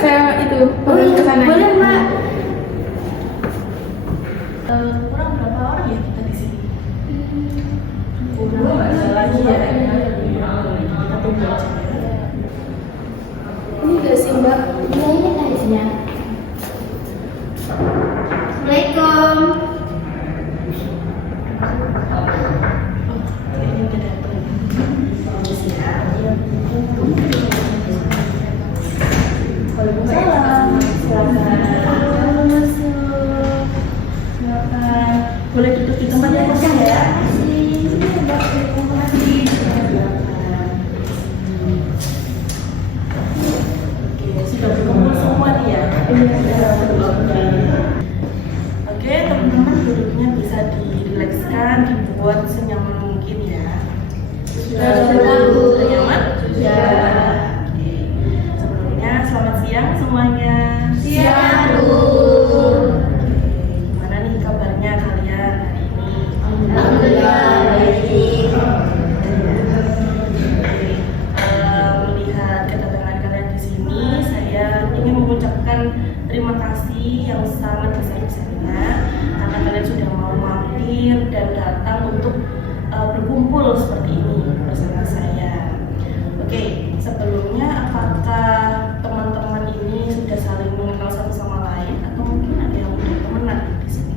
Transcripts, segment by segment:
saya itu Oh iya, ke sana. boleh Mbak. Kurang berapa orang ya kita di sini? Belum ada lagi ya. Kita tunggu aja ya. Ini gak sih Mbak? Iya ini kayaknya. Assalamualaikum. Ini udah datang. Waalaikumsalam. Silakan masuk. Silakan. Boleh duduk di tempat yang kosong ya. Terima kasih. Terima kasih. Oke, sudah berkumpul semua nih ya. Oke, teman-teman duduknya bisa dirilekskan, dibuat senyaman mungkin ya. Sudah nyaman? Sudah. Oke. Sebelumnya selamat siang semuanya. Siap, Bu. Gimana nih kabarnya kalian hari ini? Alhamdulillah baik. Melihat kedatangan kalian di sini, saya ingin mengucapkan terima kasih yang sangat besar-besarnya karena kalian sudah mau mampir dan datang untuk berkumpul seperti ini bersama saya. Oke, sebelumnya apakah teman-teman ini sudah saling mengenal satu sama lain atau mungkin ada yang udah temenan di sini?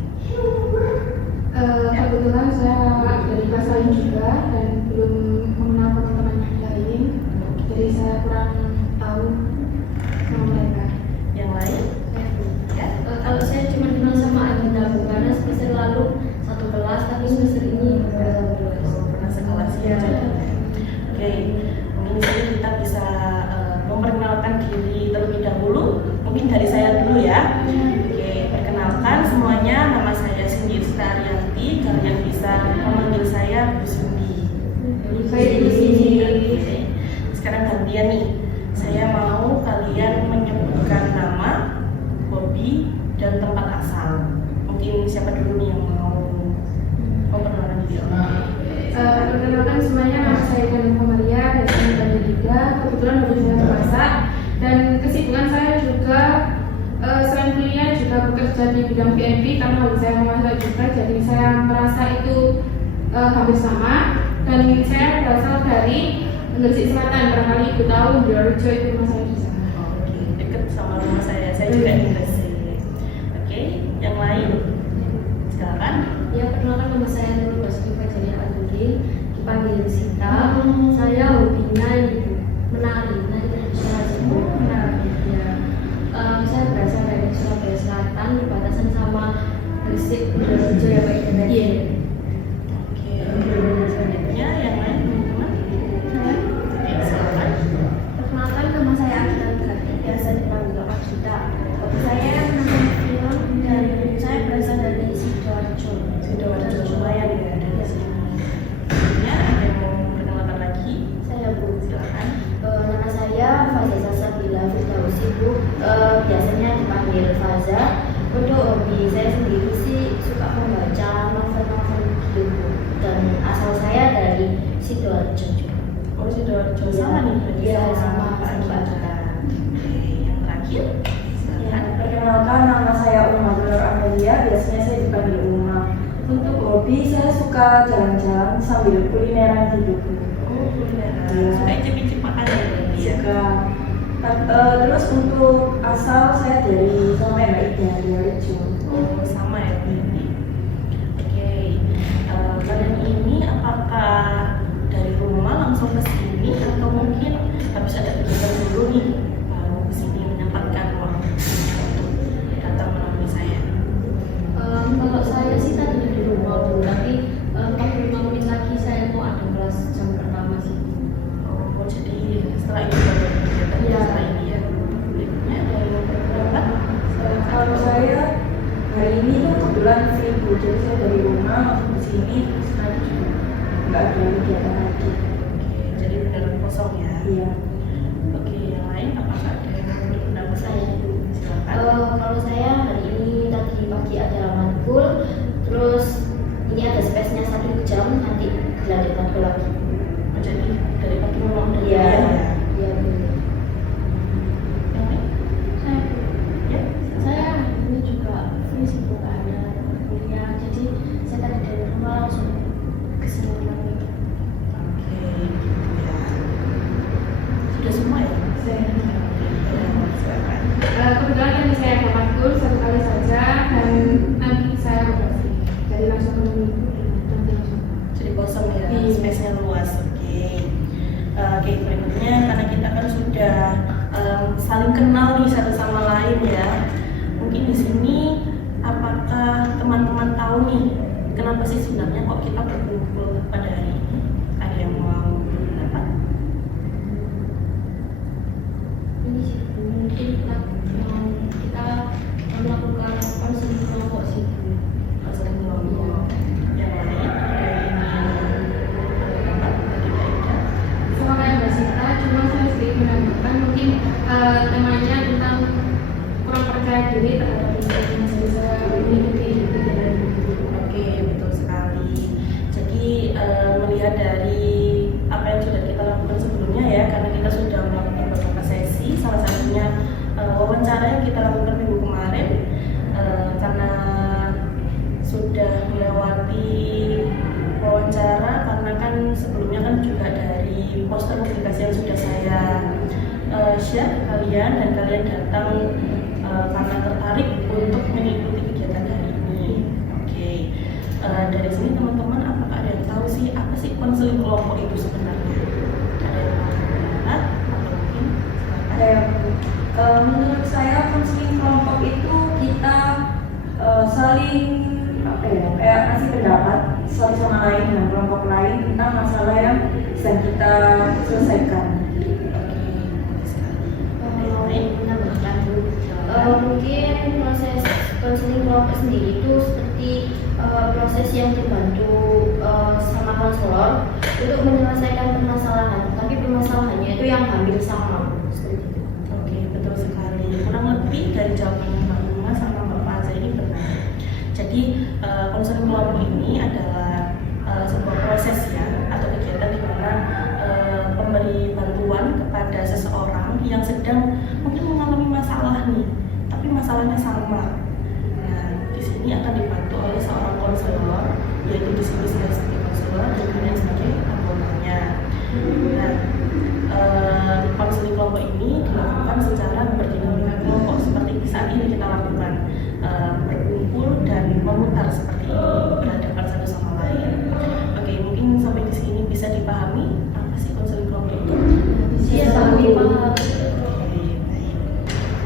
Kebetulan saya dari kelas lain juga dan belum mengenal teman-teman yang lain, jadi saya kurang tahu sama mereka. Yang lain? Ya? Kalau saya cuma kenal sama Agenda Bu, karena semester lalu satu kelas, tapi semester ini berbeda satu kelas. Pernah sekelas Ya. Oke, mungkin di sini kita bisa memperkenalkan diri terlebih dahulu. Mungkin dari saya dulu ya. Oke, perkenalkan semuanya, nama saya Cindy Arianti. Kalian bisa memanggil saya Bu Cindy. Baik, Bu Cindy. Oke, sekarang gantian nih. Saya mau kalian menyebutkan nama, hobi, dan tempat asal. Mungkin siapa dulu nih yang mau memperkenalkan diri? Perkenalkan semuanya, nama saya Dani Maria dari Sekolah Tiga. Kebetulan hobi saya memasak dan kesibukan saya juga selain kuliah juga bekerja di bidang PNP karena hobi saya memasak juga. Jadi saya merasa itu hampir sama. Dan saya berasal dari Gresik Selatan. Barangkali ibu tahu Indonesia itu rumah saya di sana. Oke, deket sama rumah saya. Saya juga di Gresik. Oke, yang lain? Silakan. Ya, perkenalkan nama saya Nurul Basuki Fajaria Adudin, dipanggil Sita. Saya hobinya itu menari tradisional Jawa. Ya. Saya berasal dari Surabaya Selatan, berbatasan sama Gresik, Indonesia ya Pak Ida. Iya. Oke, selanjutnya yang lain teman-teman? Oke, silakan. Perkenalkan nama saya Akita Gati, biasa dipanggil Akita. Saya menonton film dan saya berasal dari Sidoarjo. Sidoarjo, lumayan ya dari sini. Selanjutnya ada yang mau perkenalkan lagi? Saya Bu. Silakan. Nama saya Faza Sabila Firdausi Bu. Biasanya dipanggil Faza. Untuk hobi saya sendiri sih suka membaca novel-novel gitu Bu. Dan asal saya dari Sidoarjo juga. Oh, Sidoarjo sama nih berarti Iya, sama sama Pak Pak Kita. Oke, yang terakhir? Silakan. Perkenalkan, nama saya Uma Nur Amelia, biasanya saya dipanggil Uma. Untuk hobi, saya suka jalan-jalan sambil kulineran hidup. Oh, kulineran. Suka icip-icip makanan ya berarti ya? Suka. Terus untuk asal saya dari Kementerian dari Arjo. Oh, sama ya berarti. Oke, kalian ini apakah dari rumah langsung ke sini atau mungkin habis ada kegiatan dulu nih baru ke sini menyempatkan waktu untuk datang menemui saya? Kalau saya sih tadi di rumah Bu, tapi 45 menit lagi saya mau ada kelas jam pertama sih. Oh, jadi setelah ini baru ada kegiatan Iya. setelah ini ya? Berikutnya ada yang mau berpendapat? Kalau saya hari ini kebetulan free Bu, jadi saya dari rumah langsung ke sini, terus nanti juga nggak ada kegiatan lagi. Oke, jadi benar kosong ya? Iya. Oke, yang lain apakah ada yang mau berpendapat? Saya. Silakan. Kalau saya hari ini tadi pagi ada matkul, terus ini ada space-nya 1 jam, nanti dilanjut matkul lagi. Oh, jadi dari pagi memang udah Iya. kuliah ya? Iya Bu. Yang lain? saling kenal nih satu sama lain ya. Mungkin di sini apakah teman-teman tahu nih kenapa sih sebenarnya kok kita berkumpul pada hari ini? Ada yang mau berpendapat? Ini sih mungkin kita melakukan konseling kelompok sih. Konseling kelompok. Yang lain ada yang berpendapat? Tidak ada. Sama kayak Mbak Sita, cuma saya sedikit menambahkan mungkin temanya tentang kurang percaya diri terhadap diri yang bisa mengikuti itu dan Oke, betul sekali. Jadi melihat dari apa yang sudah kita lakukan sebelumnya ya, karena kita sudah melakukan beberapa sesi, salah satunya wawancara yang kita lakukan minggu kemarin, karena sudah melewati wawancara, karena kan sebelumnya kan juga dari poster publikasi yang sudah saya share ke kalian dan kalian datang karena tertarik untuk mengikuti kegiatan hari ini. Oke, dari sini teman-teman apakah ada yang tahu sih apa sih konseling kelompok itu sebenarnya? Ada yang mau berpendapat atau mungkin Ada yang menurut saya konseling kelompok itu kita saling apa ya, kayak ngasih pendapat satu sama lain dengan kelompok lain tentang masalah yang sedang kita selesaikan. Mungkin proses konseling kelompok sendiri itu seperti proses yang dibantu sama konselor untuk menyelesaikan permasalahan, tapi permasalahannya itu yang hampir sama seperti itu. Oke, betul sekali. Kurang lebih dari jawaban Mbak Uma sama Mbak Faza ini benar. Jadi konseling kelompok ini adalah sebuah proses ya atau kegiatan di mana pemberi bantuan kepada seseorang yang sedang mungkin mengalami masalah nih, tapi masalahnya sama. Nah, di sini akan dibantu oleh seorang konselor, yaitu di sini saya sebagai konselor dan kalian sebagai anggotanya. Nah, konseling kelompok ini dilakukan secara berdinamika kelompok seperti saat ini kita lakukan, berkumpul dan memutar seperti ini, berhadapan satu sama lain. Oke, mungkin sampai di sini bisa dipahami apa sih konseling kelompok itu? Iya, sampai paham.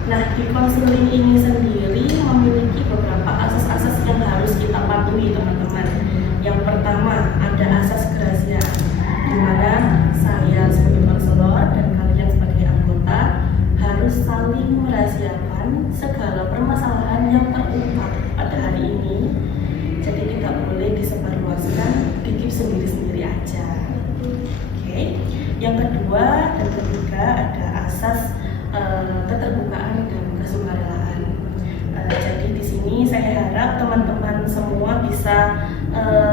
Nah, di konseling ini sendiri memiliki beberapa asas-asas yang harus kita patuhi, teman-teman. Yang pertama, ada asas kerahasiaan, di mana saya sebagai konselor dan kalian sebagai anggota harus saling merahasiakan segala permasalahan yang terungkap pada hari ini. Jadi tidak boleh disebarluaskan, dikip sendiri-sendiri aja. Oke. Yang kedua dan ketiga ada asas keterbukaan dan kesukarelaan. Jadi di sini saya harap teman-teman semua bisa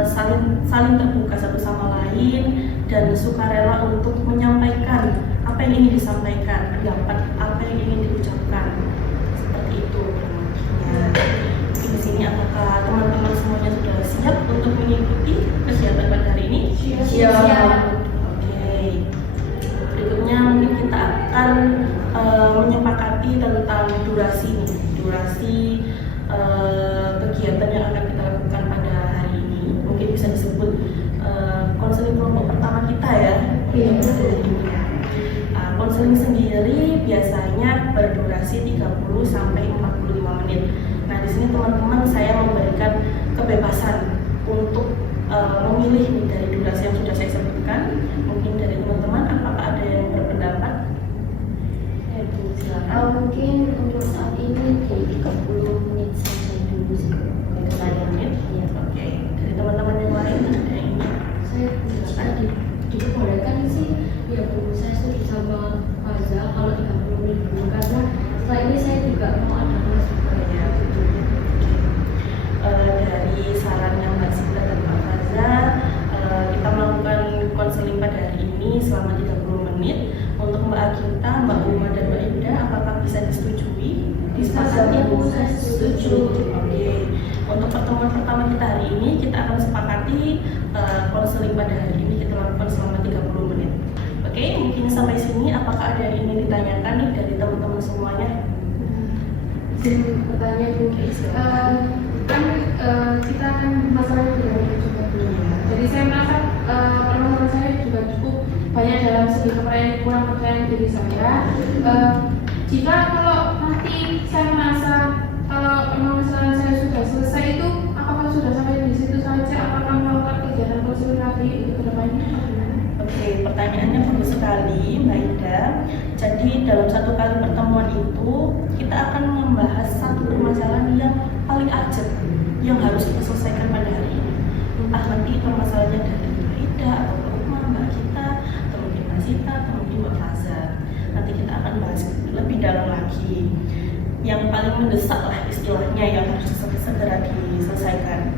saling terbuka satu sama lain dan sukarela untuk menyampaikan apa yang ingin disampaikan, pendapat apa yang ingin diucapkan. Seperti itu kurang lebihnya. Di sini apakah teman-teman semuanya sudah siap untuk mengikuti kegiatan pada hari ini? Siap. Oke. Berikutnya mungkin kita akan menyepakati tentang durasi kegiatan yang akan kita lakukan pada hari ini. Mungkin bisa disebut konseling kelompok pertama kita ya. Iya. Konseling sendiri biasanya berdurasi 30 sampai 45 menit. Nah, di sini teman-teman saya memberikan kebebasan untuk memilih nih dari durasi yang sudah saya sebutkan. Mungkin dari teman-teman apakah ada yang berpendapat? Mungkin untuk saat ini di 30 menit saja dulu sih. 30 menit? Iya. Oke. Dari teman-teman yang lain ada yang ingin? Saya diperbolehkan sih, ya Bu, saya setuju sama Faza kalau 30 menit dulu, karena setelah ini saya juga mau ada kelas juga ya. Dari sarannya Mbak Sita dan Mbak Faza, kita melakukan konseling pada hari ini selama 30 menit. Untuk Mbak Agita, Mbak Uma dan Mbak Indah, apakah bisa disetujui? Disepakati? Saya setuju. Oke. Untuk pertemuan pertama kita hari ini, kita akan sepakati konseling pada hari ini kita lakukan selama 30 menit. Oke, mungkin sampai sini apakah ada yang ingin ditanyakan nih dari teman-teman semuanya? Bertanya Bu, kan kita akan masalahnya tidak juga dulu. Jadi saya merasa permasalahan saya juga cukup banyak dalam segi kurang kepercayaan diri saya. Jika kalau nanti saya merasa memang masalah saya sudah selesai, itu apakah sudah sampai di situ saja? Apakah melakukan kegiatan konseling lagi untuk kedepannya? Oke, pertanyaannya bagus sekali Mbak Ida. Jadi dalam satu kali pertemuan itu kita akan membahas satu permasalahan yang paling urgent yang harus kita selesaikan pada hari ini. Entah nanti permasalahannya dari Mbak Ida atau Mbak Uma, Mbak Gita, atau mungkin Mbak Sita, atau mungkin Mbak Faza. Nanti kita akan bahas lebih dalam lagi. Yang paling mendesak lah istilahnya yang harus segera diselesaikan.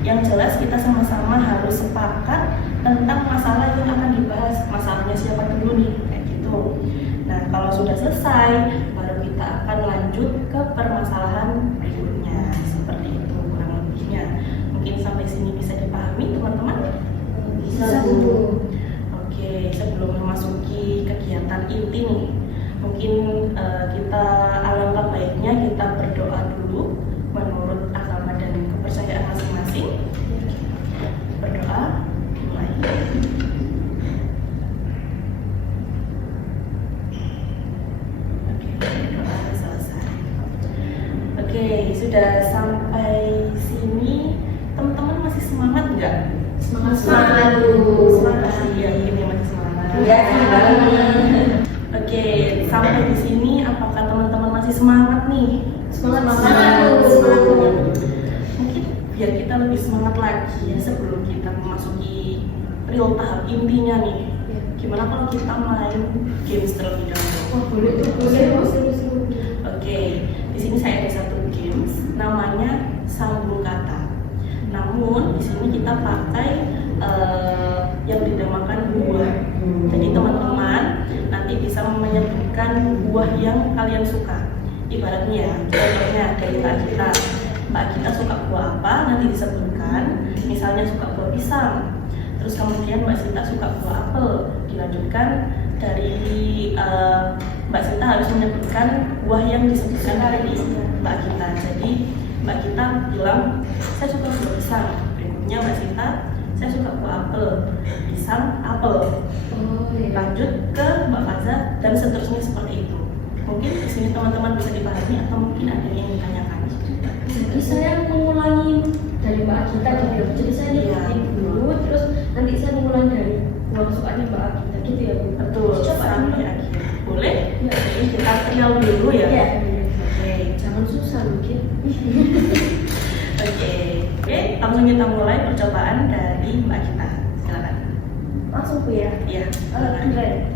Yang jelas kita sama-sama harus sepakat tentang masalah yang akan dibahas. Masalahnya siapa dulu nih, kayak gitu. Nah, kalau sudah selesai, baru kita akan lanjut ke permasalahan berikutnya. Seperti itu kurang lebihnya. Mungkin sampai sini bisa dipahami teman-teman? Bisa Bu. Oke, sebelum memasuki kegiatan inti nih, mungkin kita alangkah baiknya kita berdoa dulu menurut agama dan kepercayaan masing-masing. Berdoa, mulai. Oke, berdoa selesai. Oke, sudah sampai sini, teman-teman masih semangat nggak? Semangat Bu. Semangat sih, ya, ini masih semangat. Iya, Oke, sampai di sini apakah teman-teman masih semangat nih? Semangat Bu. Mungkin biar kita lebih semangat lagi ya sebelum kita memasuki real tahap intinya nih. Gimana kalau kita main games terlebih dahulu? Oh, boleh tuh, boleh. Oke, di sini saya ada satu games namanya sambung kata. Namun di sini kita pakai yang dinamakan buah. Jadi teman-teman nanti bisa menyebutkan buah yang kalian suka. Ibaratnya, contohnya dari Mbak kita suka buah apa, nanti disebutkan. Misalnya suka buah pisang. Terus kemudian Mbak Sita suka buah apel. Dilanjutkan dari Mbak Sita harus menyebutkan buah yang disebutkan dari Mbak kita. Jadi Mbak kita bilang, saya suka buah pisang. Berikutnya Mbak Sita, saya suka buah apel. Pisang, apel. Lanjut ke Mbak Faza dan seterusnya seperti itu. Mungkin di sini teman-teman bisa dipahami atau mungkin ada yang ditanyakan. Jadi saya mengulangi dari Mbak Gita gitu. Jadi saya nyebutin dulu, terus nanti saya mengulangi dari buah kesukaannya Mbak Gita gitu ya Bu. Betul, Coba sampai akhir. Boleh? Ya. Jadi kita trial dulu ya. Iya. Oke. Jangan susah mungkin. Oke, langsung kita mulai percobaan dari Mbak Gita. Silakan. Langsung Bu ya. Iya. Duren.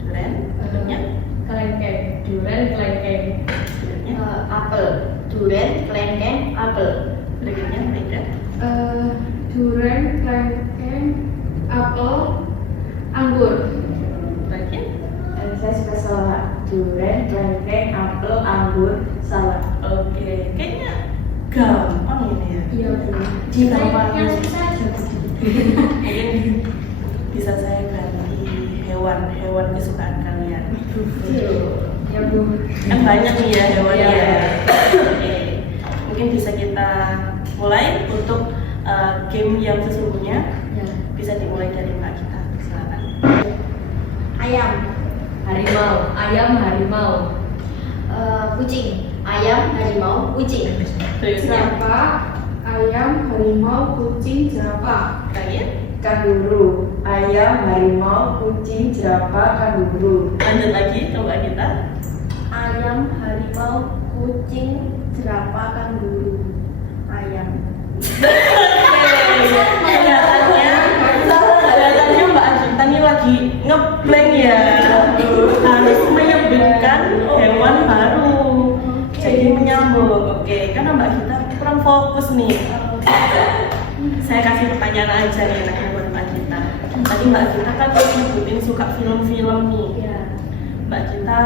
Duren. Bentuknya. Kelengkeng. Duren, kelengkeng. Bentuknya. Apel. Duren, kelengkeng, apel. Berikutnya beda. Duren, kelengkeng, apel, anggur. Lagi. Saya suka salad. Duren, kelengkeng, apel, anggur, salad. Oke, kayaknya gampang ini ya. Iya Bu. Gampang. Yang susah aja. Mungkin bisa saya ganti hewan kesukaan kalian. Ya Bu. Kan banyak nih ya hewannya. Iya. Oke, mungkin bisa kita mulai untuk game yang sesungguhnya. Ya. Bisa dimulai dari Mbak Gita. Silakan. Ayam. Harimau. Ayam, harimau. Kucing. Ayam, harimau, kucing. Jerapah, ayam, harimau, kucing, jerapah. Kalian? Kanguru. Ayam, harimau, kucing, jerapah, kanguru. Lanjut lagi ke Mbak Gita. Ayam, harimau, kucing, jerapah, kanguru. Ayam. Kelihatannya Mbak Gita ini lagi ngeblank ya. Harus menyebutkan hewan baru. Jadi menyambung. Oke, karena Mbak Gita kurang fokus nih. Saya kasih pertanyaan aja nih enaknya buat Mbak Gita. Tadi Mbak Gita kan nyebutin suka film-film nih. Ya. Mbak Gita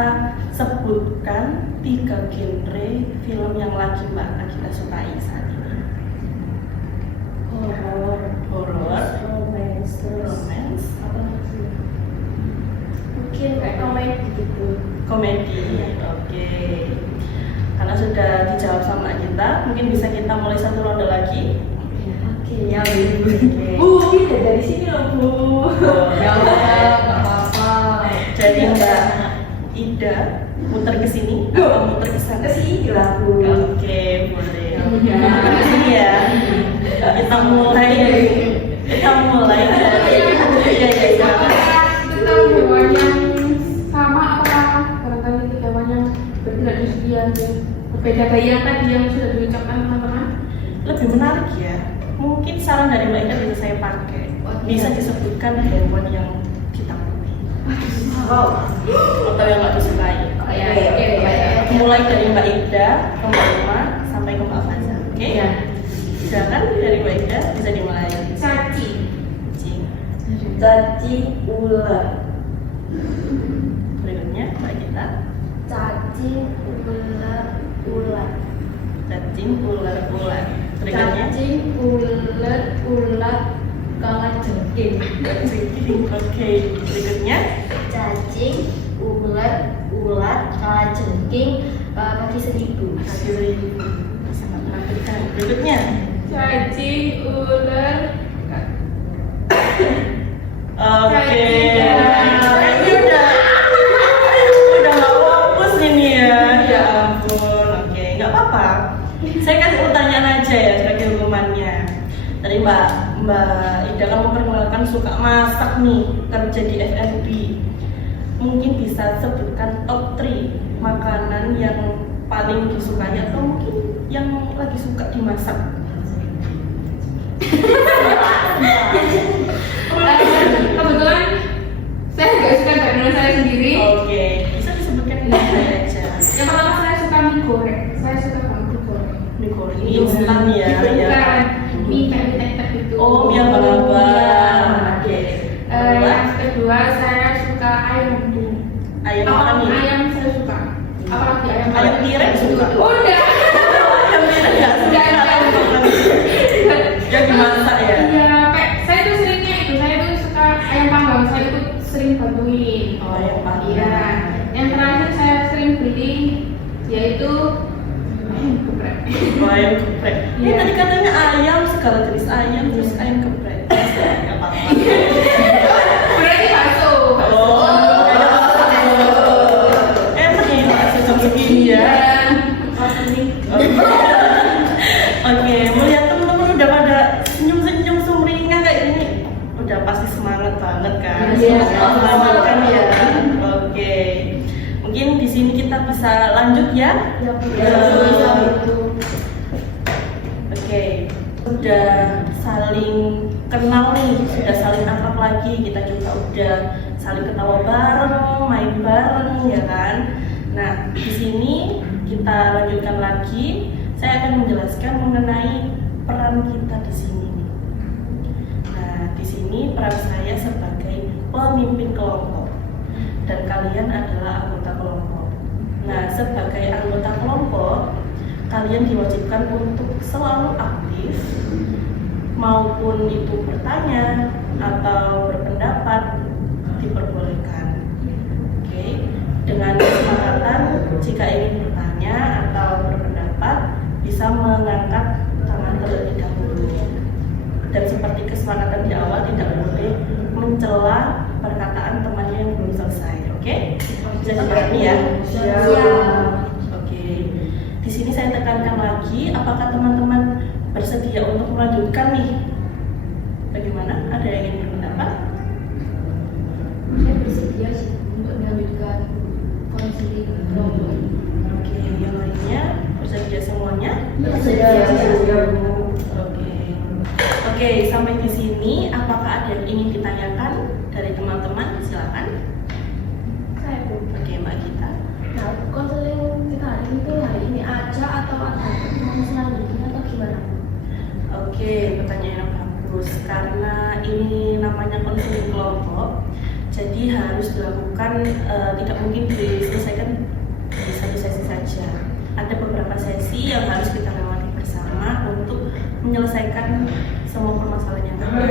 sebutkan 3 genre film yang lagi Mbak Gita sukai saat ini. Horor, Romance, terus romance, apa lagi? Mungkin kayak komedi gitu. komedi. Oke. Karena sudah dijawab sama Mbak Gita, mungkin bisa kita mulai satu ronde lagi. Oke, ya Bu. Oke. Tidak dari sini loh Bu. Ya udah, nggak apa-apa. Jadi Mbak Ida muter ke sini atau muter ke sana? Kesini lah Bu. Oke, boleh. Ke sini ya. Kita mulai dari ya, silakan. Tentang hewan yang sama apakah barangkali hewan yang bergerak di sekian berbeda dari yang tadi yang sudah diucapkan teman-teman? Lebih menarik ya. Mungkin saran dari Mbak Ida bisa saya pakai. Bisa disebutkan hewan yang kita pilih. Wow. Atau yang nggak disukai. Mulai dari Mbak Ida ke Mbak Uma sampai ke Mbak Faza. Oke? Iya. Silakan dari Mbak Ida bisa dimulai. Cacing. Cacing ular. Berikutnya Mbak Gita. Cacing ular. Cacing ular. Berikutnya. Cacing ular kalajengking. Oke. Berikutnya. Cacing ular kalajengking kaki seribu. Sangat menakutkan. Berikutnya. Cacing ular. Oke. Kayaknya udah nggak fokus ini ya. Ya ampun. Oke, nggak apa-apa. Saya kasih pertanyaan aja ya sebagai hukumannya. Tadi Mbak Ida kan memperkenalkan suka masak nih, kerja di F&B. Mungkin bisa sebutkan top 3 makanan yang paling disukai atau mungkin yang lagi suka dimasak. Kebetulan saya juga suka makanan saya sendiri. Oke, bisa disebutkan ini aja. Yang pertama saya suka mie goreng. Saya suka banget mie goreng. Mie goreng ini instan ya. Bukan mie kayak tek-tek gitu. Oh, mie abang-abang. Oke. Yang kedua saya suka ayam tuh. Ayam apa nih? Ayam saya suka. Apalagi Ayam tiren suka. Udah. Ayam tiren nggak suka. Yang dimasak ya. Iya, kayak saya tuh seringnya itu. Saya tuh suka ayam panggang. Saya tuh sering bantuin. Oh, ayam panggang. Iya. Yang terakhir saya sering beli yaitu geprek. Oh, ayam geprek. Ini Iya. tadi katanya ayam, segala jenis ayam, terus ayam geprek. Nggak apa-apa. Berarti bakso. Oh, enak ya bakso jam segini ya. Oke, melihat teman-teman udah pada senyum-senyum sumringah kayak ini, udah pasti semangat banget kan? Iya. Semangat kan ya. Oke, mungkin di sini kita bisa lanjut ya. Oke, udah saling kenal nih, sudah saling akrab lagi, kita juga udah saling ketawa bareng, main bareng ya kan. Nah, di sini kita lanjutkan lagi. Saya akan menjelaskan mengenai peran kita di sini. Nah, di sini peran saya sebagai pemimpin kelompok dan kalian adalah anggota kelompok. Nah, sebagai anggota kelompok, kalian diwajibkan untuk selalu aktif, maupun itu bertanya atau berpendapat diperbolehkan. Oke, dengan kesepakatan jika ingin bertanya atau berpendapat bisa mengangkat tangan terlebih dahulu. Dan seperti kesepakatan di awal, tidak boleh mencela perkataan temannya yang belum selesai. Oke? Bisa dipahami ya? Oke. Di sini saya tekankan lagi, apakah teman-teman bersedia untuk melanjutkan nih? Bagaimana? Ada yang ingin berpendapat? Saya bersedia sih untuk melanjutkan konseling kelompok. Oke, yang lainnya bersedia semuanya? Oke, sampai di sini apakah ada yang ingin ditanyakan dari teman-teman? Silakan. Saya Bu. Oke, Mbak Gita. Nah, konseling kita hari ini aja atau ada pertemuan selanjutnya atau gimana? Oke, pertanyaan yang bagus. Karena ini namanya konseling kelompok, jadi harus dilakukan, tidak mungkin diselesaikan di satu sesi saja. Ada beberapa sesi yang harus kita lewati bersama untuk menyelesaikan semua permasalahan yang ada.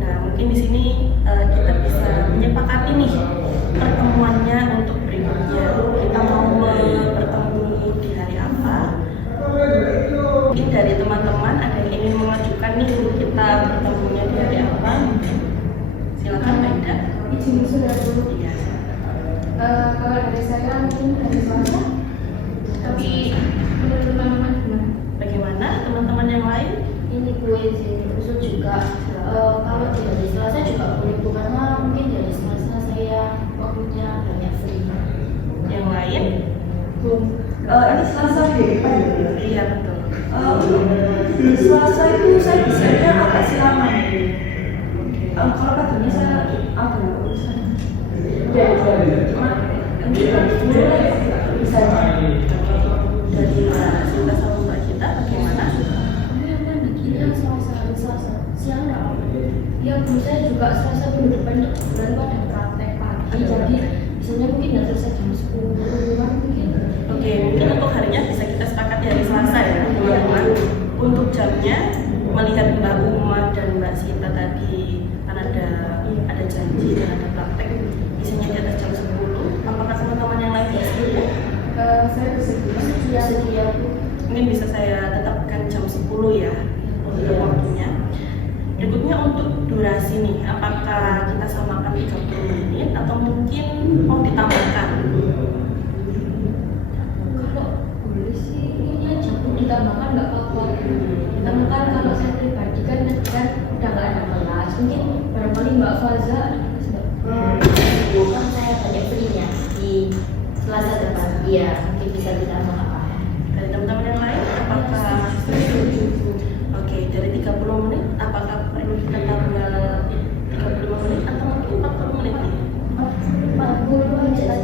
Nah, mungkin di sini kita bisa menyepakati nih pertemuannya untuk berikutnya. Kita mau bertemu di hari apa? Mungkin dari teman-teman ada yang ingin mengajukan nih kita bertemunya di hari apa? Silakan Mbak Ida. Izin sudah dulu. Iya. Kalau dari dari saya mungkin hari Selasa. Tapi menurut teman-teman gimana? Bagaimana teman-teman yang lain? Ini gue sih usul juga kalau di hari Selasa juga boleh bu, karena mungkin dari Selasa saya waktunya banyak free. Yang lain? Ini Selasa ya? Iya betul. Di Selasa itu saya bisanya agak silangan. Kalau paginya saya ada urusan. Ya, bisa. Dari kita sama Mbak Cita bagaimana? Kita Selasa hari Selasa siang nggak? Ya bu, saya juga Selasa minggu depan bulan pada praktek pagi, jadi biasanya mungkin nggak selesai jam 10 kan mungkin. Oke, mungkin untuk harinya bisa kita sepakati hari Selasa ya teman-teman. Untuk jamnya, melihat Mbak Uma dan Mbak Sita tadi kan ada janji dan ada praktek, biasanya di atas jam 10. Apakah teman-teman yang lain bersedia? Saya bersedia. Sedia bu. Mungkin bisa saya tetapkan jam 10 ya untuk waktunya. Berikutnya untuk durasi nih, apakah kita samakan 30 menit atau mungkin mau ditambahkan? Kalau boleh sih ini aja bu, ditambahkan nggak apa-apa. Ditambahkan kalau saya pribadi kan udah nggak ada kelas, mungkin barangkali Mbak Faza ada kelas nggak? Kan saya banyak free-nya di Selasa depan. Iya, mungkin bisa ditambah apa? Dari teman-teman yang lain, apakah Oke, dari 30 menit, apakah perlu kita tambah 35 menit atau mungkin 40 menit nih? 40 aja.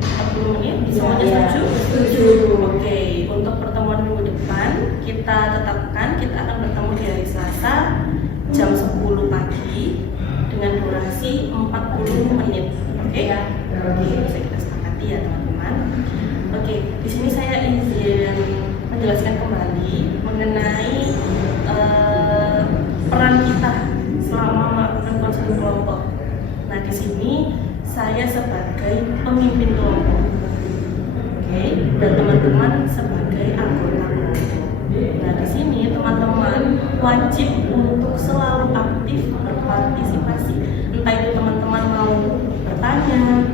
40 menit, semuanya Iya, setuju? setuju. Oke, untuk pertemuan minggu depan, kita tetapkan kita akan bertemu di hari Selasa jam 10 pagi dengan durasi 40 menit. Oke? Oke, bisa kita sepakati ya teman-teman. Oke, di sini saya izin menjelaskan kembali mengenai peran kita selama melakukan konseling kelompok. Nah, di sini saya sebagai pemimpin kelompok, oke, dan teman-teman sebagai anggota kelompok. Nah, di sini teman-teman wajib untuk selalu aktif berpartisipasi, entah itu teman-teman mau bertanya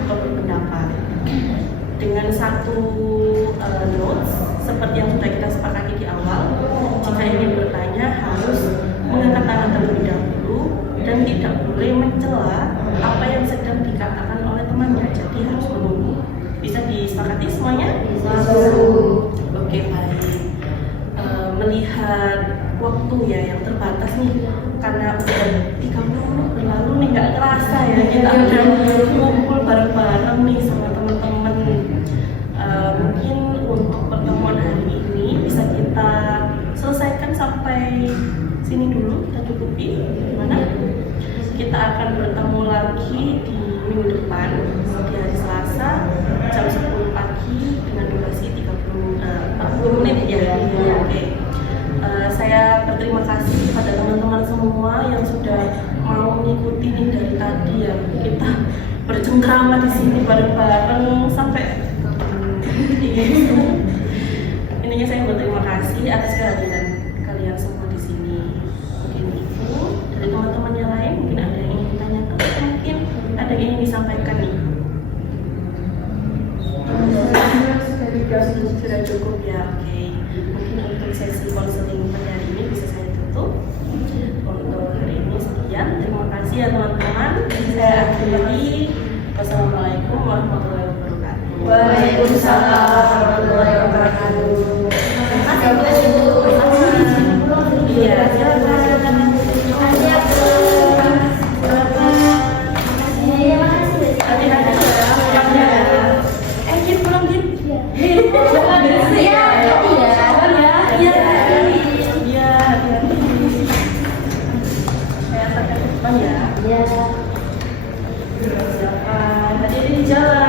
atau berpendapat. Dengan satu notes seperti yang sudah kita sepakati di awal, jika ingin bertanya harus mengangkat tangan terlebih dahulu dan tidak boleh mencela apa yang sedang dikatakan oleh temannya, jadi harus menunggu. Bisa disepakati semuanya? Oke, baik. Melihat waktu ya yang terbatas nih, karena udah 30 menit berlalu nih, nggak kerasa ya kita udah ngumpul bareng-bareng nih sama teman-teman. Mungkin untuk pertemuan hari ini bisa kita selesaikan sampai sini dulu, kita cukupi. Gimana? Kita akan bertemu lagi di minggu depan di hari Selasa jam 10 pagi dengan durasi 40 menit ya. Oke. Saya berterima kasih pada teman-teman semua yang sudah mau mengikuti nih dari tadi ya. Kita bercengkrama di sini bareng-bareng sampai intinya saya berterima kasih atas kehadiran kalian semua di sini. Mungkin itu dari teman-teman yang lain, mungkin ada yang ingin ditanyakan, mungkin ada yang ingin disampaikan nih. Sudah cukup ya, oke. Mungkin untuk sesi konseling pada hari ini bisa saya tutup. Untuk hari ini sekian, terima kasih ya teman-teman. Saya akhiri. Wassalamualaikum warahmatullahi wabarakatuh. Waalaikumsalam warahmatullahi wabarakatuh. Terima kasih Bu. Iya, silakan. Terima kasih ya Bu. Iya, makasih. Hati-hati ya, pulang ya. Gin, pulang Gin. Iya, Iya, hati-hati. Saya antarkan ke depan ya. Iya. Silakan, hati-hati di jalan.